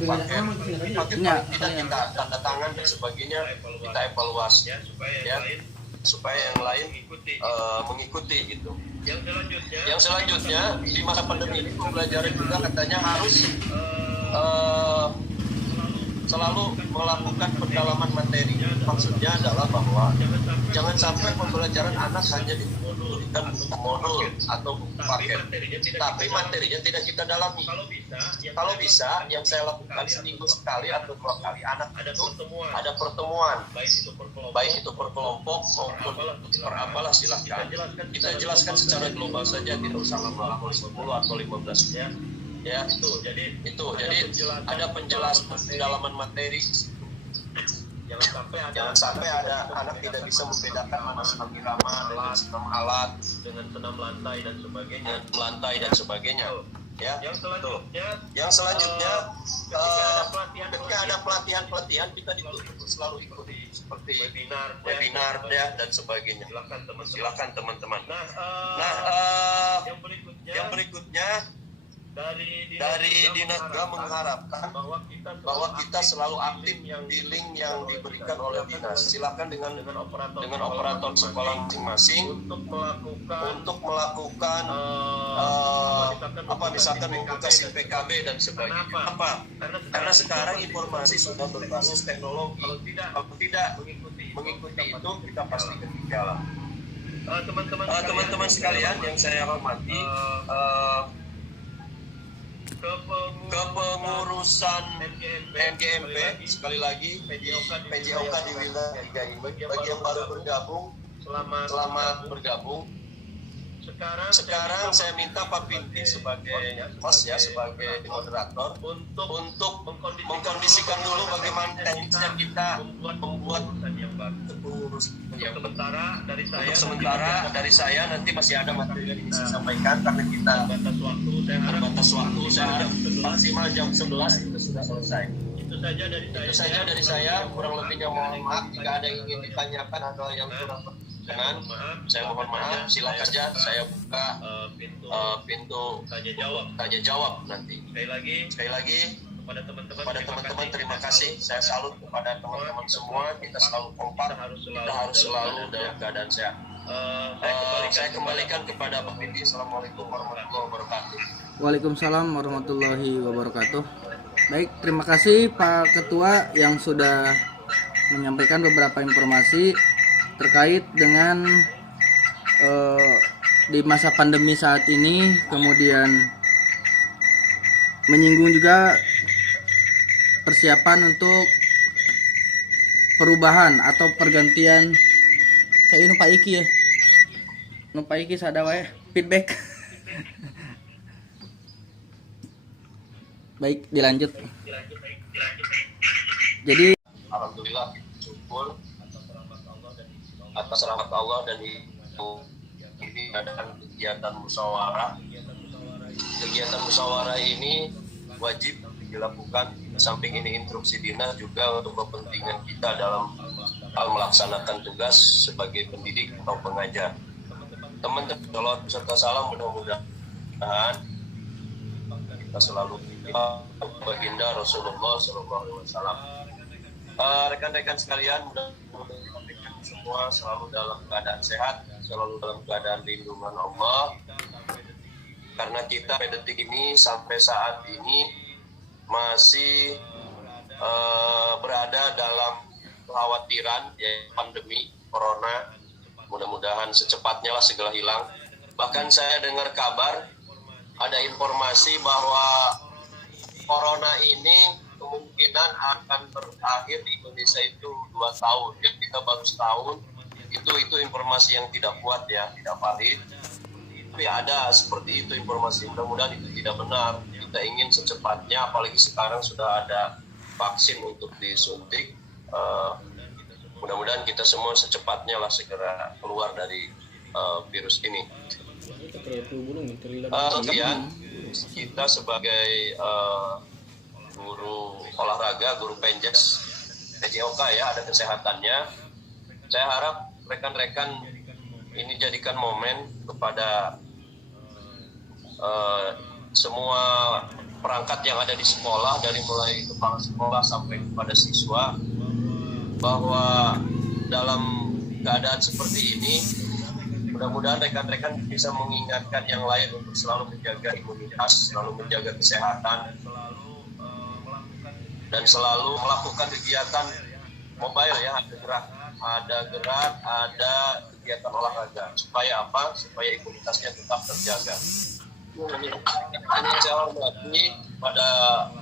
paket tidak kita tanda tangan dan sebagainya, kita evaluasi ya supaya yang lain mengikuti gitu. Yang selanjutnya di masa pandemi ini pembelajaran juga katanya harus selalu melakukan pendalaman materi. Maksudnya adalah bahwa jangan sampai pembelajaran anak hanya diberikan modul atau paket, tapi materinya tidak kita dalami. Kalau bisa, yang saya lakukan seminggu sekali atau 2 kali, anak itu ada pertemuan, baik itu per kelompok maupun per apalah, silahkan. Kita jelaskan secara global saja, tidak usah lama-lama 10 atau 15 ya itu jadi ada penjelasan pendalaman materi. Jangan sampai ada anak tidak bisa membedakan mana senam irama dengan senam alat, dengan senam lantai dan sebagainya ya. Yang selanjutnya ketika ada pelatihan kita dituntut selalu ikuti seperti webinar ya dan sebagainya. Silakan teman-teman. Yang berikutnya dari Dinas juga mengharapkan bahwa kita selalu aktif di link yang diberikan oleh Dinas. Silakan dengan operator sekolah masing-masing untuk melakukan misalkan membuka SIM PKB dan sebagainya. Karena sekarang informasi sudah berbasis teknologi. Kalau tidak mengikuti itu, kita pasti ketinggalan. Teman-teman sekalian yang saya hormati, kepengurusan MGMP sekali lagi PJOK di wilayah 3 ini, bagi yang baru bergabung, selamat bergabung. Sekarang saya minta Pak Pinti sebagai host ya, sebagai moderator untuk mengkondisikan dulu bagaimana teknisnya kita membuat kepengurusan yang sementara dari saya nanti masih ada materi yang ingin saya sampaikan, karena kita terbatas waktu, saya maksimal jam 11 itu sudah selesai. Itu saja dari saya, kurang lebihnya mohon maaf jika ada yang ingin ditanyakan atau yang kurang berkenan, saya mohon maaf. Silakan saja saya buka pintu tanya jawab nanti. Sekali lagi kepada teman-teman terima kasih. Saya salut kepada teman-teman semua. Kita selalu kompak, kita harus selalu dalam keadaan sehat. Saya kembalikan kepada Pak Pinti. Assalamualaikum warahmatullahi wabarakatuh. Waalaikumsalam warahmatullahi wabarakatuh. Baik, terima kasih Pak Ketua yang sudah menyampaikan beberapa informasi terkait dengan di masa pandemi saat ini, kemudian menyinggung juga persiapan untuk perubahan atau pergantian. Kayak ini Pak Iki ya, Pak Iki sadawa ya feedback. Baik, dilanjut. Jadi alhamdulillah syukur atas rahmat Allah dan ini adakan kegiatan musyawarah. Kegiatan musyawarah ini wajib dilakukan. Samping ini instruksi dinas juga untuk kepentingan kita dalam hal melaksanakan tugas sebagai pendidik atau pengajar. Teman-teman, salawat beserta salam mudah-mudahan kita selalu baginda Rasulullah SAW. Rekan-rekan sekalian, mudah-mudahan semua selalu dalam keadaan sehat, selalu dalam keadaan lindungan Allah. Karena kita pada detik ini sampai saat ini masih berada dalam kekhawatiran ya, pandemi corona. Mudah-mudahan secepatnya lah segera hilang. Bahkan saya dengar kabar ada informasi bahwa corona ini kemungkinan akan berakhir di Indonesia itu 2 tahun. Yang kita baru setahun, itu informasi yang tidak kuat ya, tidak valid. Tapi ada seperti itu informasi. Mudah-mudahan itu tidak benar. Kita ingin secepatnya, apalagi sekarang sudah ada vaksin untuk disuntik. Mudah-mudahan kita semua secepatnya lah segera keluar dari virus ini. Kemudian kita sebagai guru olahraga, guru penjas PJOK ya, ada kesehatannya. Saya harap rekan-rekan ini jadikan momen kepada semua perangkat yang ada di sekolah, dari mulai kepala sekolah sampai kepada siswa, bahwa dalam keadaan seperti ini mudah-mudahan rekan-rekan bisa mengingatkan yang lain untuk selalu menjaga imunitas, selalu menjaga kesehatan, dan selalu melakukan kegiatan mobile ya, ada gerak, ada kegiatan olahraga. Supaya apa? Supaya imunitasnya tetap terjaga. Ini saya hormati, pada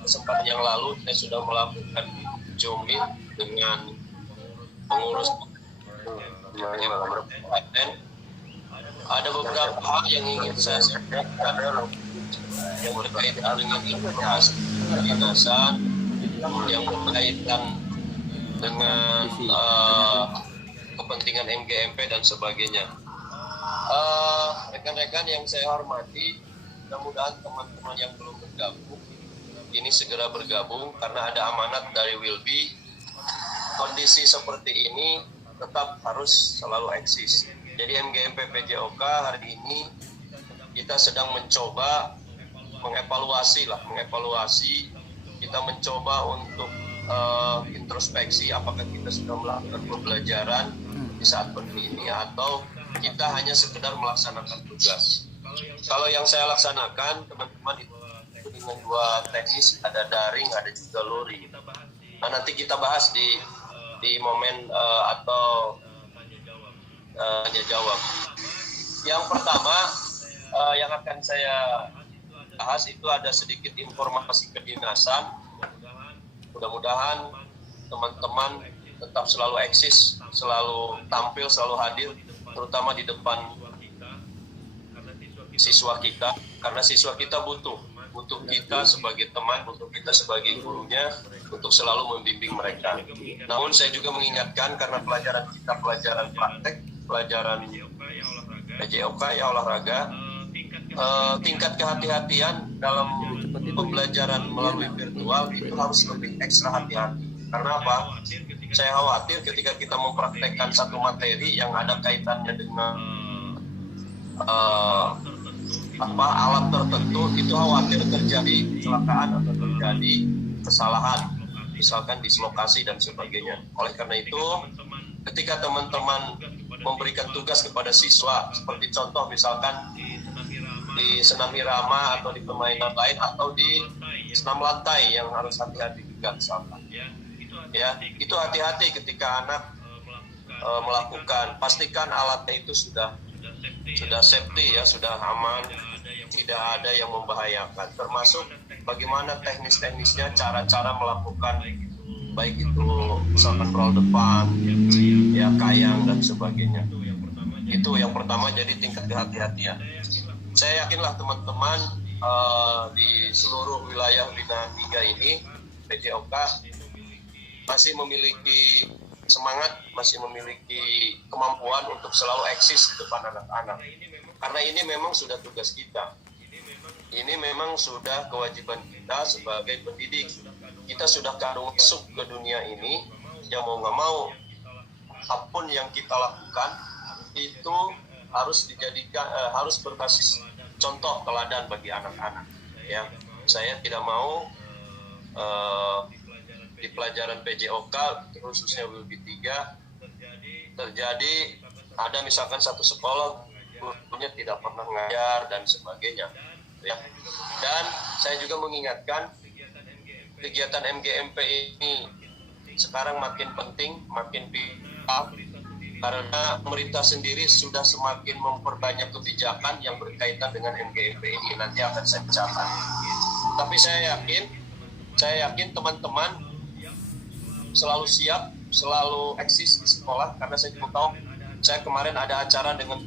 kesempatan yang lalu saya sudah melakukan Zoom dengan pengurus kabupaten. Ada beberapa hal yang ingin saya sampaikan yang berkaitan dengan informasi kedinasan, yang berkaitan dengan kepentingan MGMP dan sebagainya. Rekan-rekan yang saya hormati, mudah-mudahan teman-teman yang belum bergabung ini segera bergabung, karena ada amanat dari Wilby. Kondisi seperti ini tetap harus selalu eksis. Jadi MGMP PJOK hari ini kita sedang mencoba mengevaluasi. Kita mencoba untuk introspeksi apakah kita sudah melakukan pembelajaran di saat pandemi ini atau kita hanya sekedar melaksanakan tugas. Kalau yang saya laksanakan, teman-teman, itu dengan 2 teknis, ada daring, ada juga luring. Nah, nanti kita bahas di momen atau tanya jawab. Yang pertama yang akan saya bahas itu ada sedikit informasi kedinasan. Mudah-mudahan teman-teman tetap selalu eksis, selalu tampil, selalu hadir, terutama di depan siswa kita, karena siswa kita butuh kita sebagai teman, butuh kita sebagai gurunya untuk selalu membimbing mereka. Namun saya juga mengingatkan, karena pelajaran kita pelajaran praktek, pelajaran PJOK ya, olahraga, tingkat kehati-hatian dalam pembelajaran melalui virtual itu harus lebih ekstra hati-hati. Karena apa? Saya khawatir ketika kita mempraktekkan satu materi yang ada kaitannya dengan alat tertentu, itu khawatir terjadi kecelakaan atau terjadi kesalahan, misalkan dislokasi dan sebagainya. Oleh karena itu, ketika teman-teman memberikan tugas kepada siswa, seperti contoh misalkan di senam irama atau di permainan lain atau di senam lantai yang harus hati-hati juga misalkan, ya itu hati-hati ketika anak melakukan, pastikan alatnya itu sudah safety ya, sudah aman, tidak ada yang membahayakan, termasuk bagaimana teknis-teknisnya, cara-cara melakukan, baik itu misalkan roll depan, ya kayang dan sebagainya. Itu yang pertama, jadi tingkat kehati-hatian. Saya yakinlah teman-teman di seluruh wilayah Bina 3 ini PJOK masih memiliki semangat, masih memiliki kemampuan untuk selalu eksis di depan anak-anak. Karena ini memang sudah tugas kita. Ini memang sudah kewajiban kita sebagai pendidik. Kita sudah kandung masuk ke dunia ini, yang mau nggak mau, apapun yang kita lakukan itu harus dijadikan, harus berbasis contoh teladan bagi anak-anak. Ya, saya tidak mau di pelajaran PJOK khususnya WIB 3 terjadi ada misalkan satu sekolah gurunya tidak pernah ngajar dan sebagainya, ya. Dan saya juga mengingatkan kegiatan MGMP ini sekarang makin penting, makin vital, karena pemerintah sendiri sudah semakin memperbanyak kebijakan yang berkaitan dengan MGMP ini. Nanti akan saya bicara. Tapi saya yakin teman-teman selalu siap, selalu eksis di sekolah, karena saya juga tahu, saya kemarin ada acara dengan